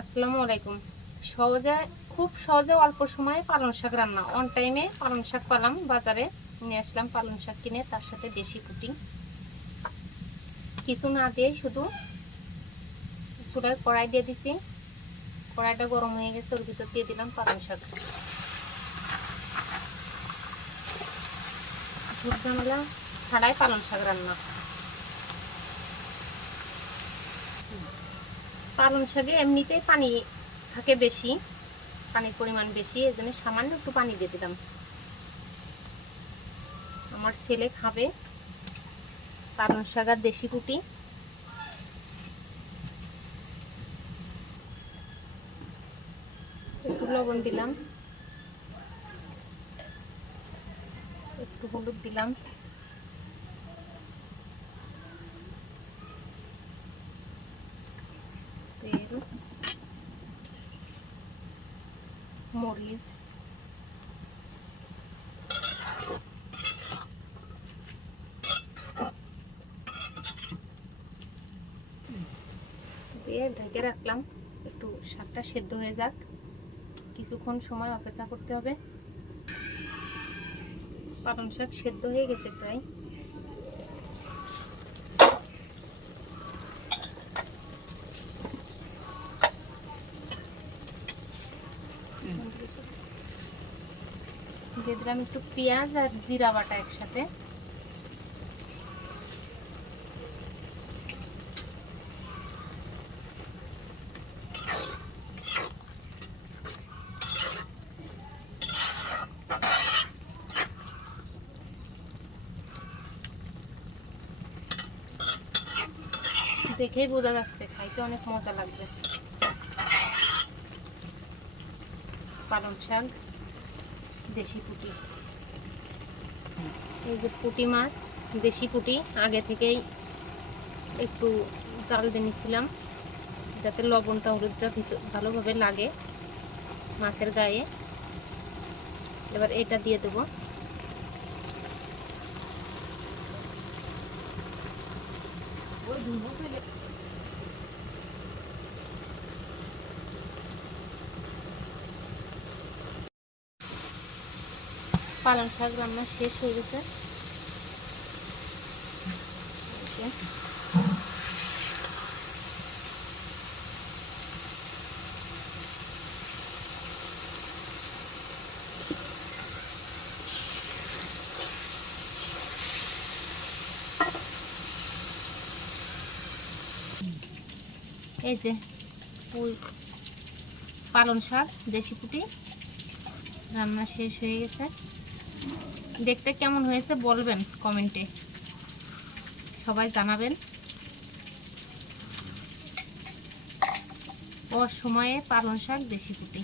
আসসালামু আলাইকুম। সহজে, খুব সহজে অল্প সময়ে পালং শাক রান্না। অন টাইমে পালং শাক পালাম, বাজারে নিয়ে আসলাম পালং শাক কিনে, তার সাথে দেশি কুটি কিছু না দিয়ে শুধু চুলায় কড়াই দিয়ে দিছি। কড়াইটা গরম হয়ে গেছে, ওর ভিতর দিয়ে দিলাম পালং শাক। ঝুট ঝামেলা ছাড়াই পালং শাক রান্না। পালং শাকে এমনিতেই পানি থাকে বেশি, পানির পরিমাণ বেশি এই জন্য সামান্য একটু পানি দিয়ে দিলাম। আমার ছেলে খাবে পালং শাক আর দেশি কুটি। একটু লবণ দিলাম। একটু হলুদ দিলাম। মরিচ। দিয়ে ঢেকে রাখলাম। একটু শাকটা সেদ্ধ হয়ে যাক। কিছুক্ষণ সময় অপেক্ষা করতে হবে। পালং শাক সেদ্ধ হয়ে গেছে প্রায়। দিয়ে দিলাম একটু পেঁয়াজ আর জিরা বাটা একসাথে। দেখেই বোঝা যাচ্ছে, খাইতে অনেক মজা লাগবে। পালং শাক। দেশি পুঁটি। এই যে পুঁটি মাছ, দেশি পুঁটি, আগে থেকেই একটু জাল দিয়ে নিছিলাম, যাতে লবণটা হলুদটা ভিতর ভালোভাবে লাগে মাছের গায়ে। এবার এটা দিয়ে দেবো। পালং শাক রান্না শেষ হয়ে গেছে এই যে। পুই- পালং শাক, দেশি পুটি, রান্না শেষ হয়ে গেছে দেখতে কেমন হয়েছে বলবেন কমেন্টে। সবাই জানাবেন। ও সময়ে পালং শাক দেশি পুটি।